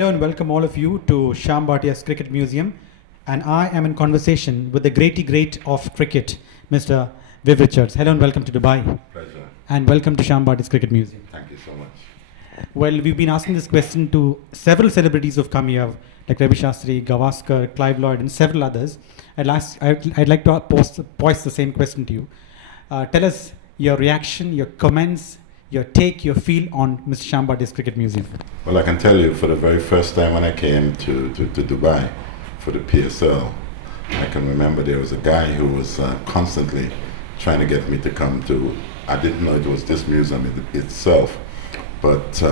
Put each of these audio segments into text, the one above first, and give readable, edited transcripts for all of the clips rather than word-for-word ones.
Hello and welcome all of you to Shyam Bhatia's Cricket Museum. And I am in conversation with the great of cricket, Mr. Viv Richards. Hello and welcome to Dubai. Pleasure. And welcome to Shyam Bhatia's Cricket Museum. Thank you so much. Well, we've been asking this question to several celebrities who've come here, like Ravi Shastri, Gavaskar, Clive Lloyd, and several others. I'd like to pose the same question to you. Tell us your reaction, your comments, your take, your feel on Mr. Shyam Bhatia's Cricket Museum. Well, I can tell you, for the very first time when I came to Dubai for the PSL, I can remember there was a guy who was constantly trying to get me to come to. I didn't know it was this museum itself, but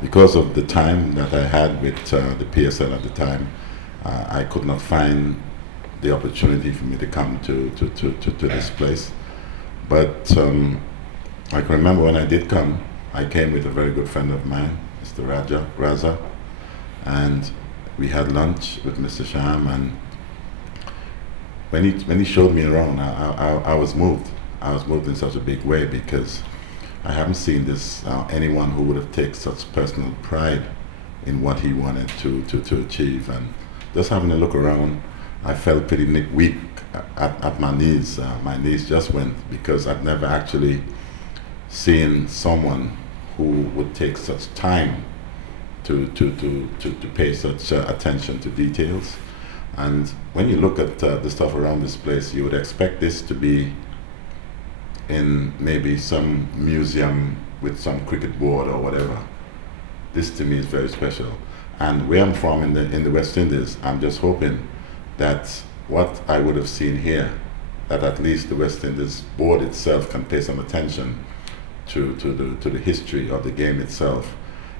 because of the time that I had with the PSL at the time, I could not find the opportunity for me to come to this place. But I can remember when I did come, I came with a very good friend of mine, Mr. Raza, and we had lunch with Mr. Shyam, and when he showed me around, I was moved. I was moved in such a big way because I haven't seen this anyone who would have taken such personal pride in what he wanted to achieve. And just having a look around, I felt pretty weak at my knees. My knees just went because I've never actually seen someone who would take such time to pay such attention to details. And when you look at the stuff around this place, you would expect this to be in maybe some museum with some cricket board or whatever. This to me is very special. And where I'm from in the West Indies, I'm just hoping that what I would have seen here, that at least the West Indies board itself can pay some attention to the history of the game itself,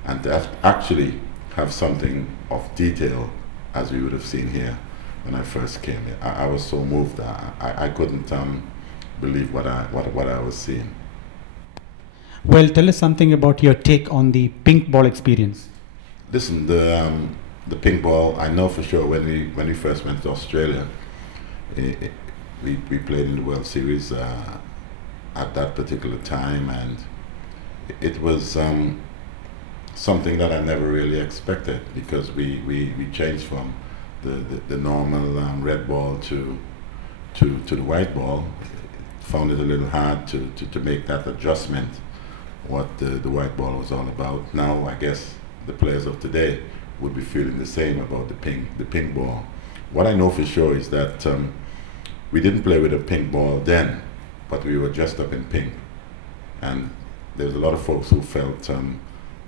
and to actually have something of detail as we would have seen here when I first came here. I was so moved. I couldn't believe what I was seeing. Well, tell us something about your take on the pink ball experience. Listen, the pink ball, I know for sure when we first went to Australia, we played in the World Series at that particular time, and it was something that I never really expected, because we changed from the normal red ball to the white ball. Found it a little hard to make that adjustment, what the white ball was all about. Now I guess the players of today would be feeling the same about the pink ball. What I know for sure is that we didn't play with a pink ball then, but we were dressed up in pink, and there's a lot of folks who felt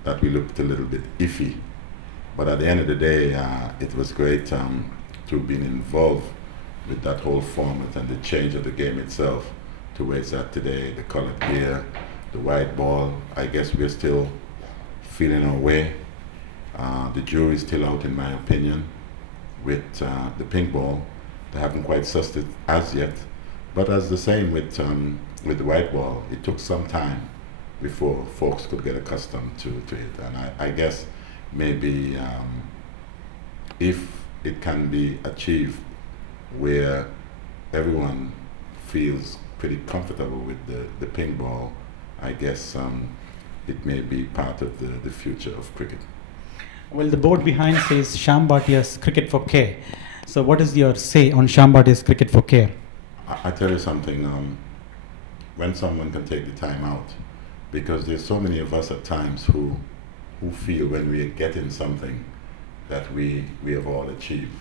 that we looked a little bit iffy. But at the end of the day, it was great to have been involved with that whole format and the change of the game itself to where it's at today. The colored gear, the white ball, I guess we're still feeling our way. The jury's still out, in my opinion, with the pink ball. They haven't quite sussed it as yet. But as the same with the white ball, it took some time before folks could get accustomed to it. And I guess maybe if it can be achieved where everyone feels pretty comfortable with the pink ball, I guess it may be part of the future of cricket. Well, the board behind says Shyam Bhatia's Cricket for Care. So what is your say on Shyam Bhatia's Cricket for Care? I tell you something, when someone can take the time out, because there's so many of us at times who feel when we are getting something that we have all achieved.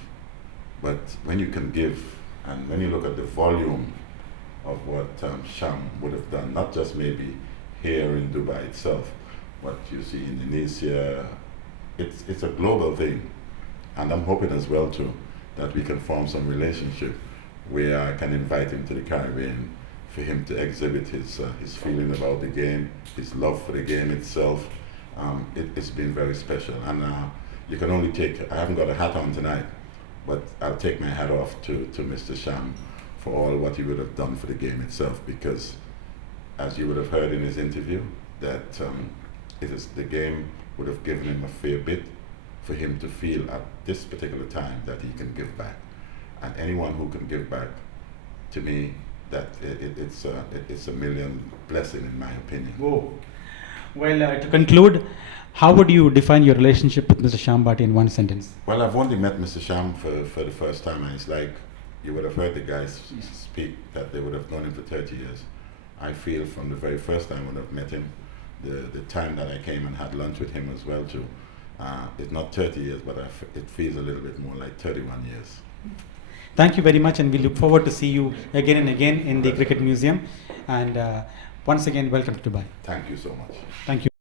But when you can give, and when you look at the volume of what Shyam would have done, not just maybe here in Dubai itself, what you see in Indonesia, it's a global thing. And I'm hoping as well too that we can form some relationship where I can invite him to the Caribbean for him to exhibit his feeling about the game, his love for the game itself. It's been very special. And you can only take, I haven't got a hat on tonight, but I'll take my hat off to Mr. Shyam for all what he would have done for the game itself, because as you would have heard in his interview, that the game would have given him a fair bit for him to feel at this particular time that he can give back. And anyone who can give back, to me, that it's a million blessing, in my opinion. Whoa. Well, to conclude, How would you define your relationship with Mr. Shyam Bhatia in one sentence? Well, I've only met Mr. Shyam for the first time, and it's like you would have heard the guys speak that they would have known him for 30 years. I feel from the very first time when I've met him, the time that I came and had lunch with him as well too, it's not 30 years, but it feels a little bit more like 31 years. Thank you very much, and we look forward to see you again and again in the Cricket Museum. And once again, welcome to Dubai. Thank you so much. Thank you.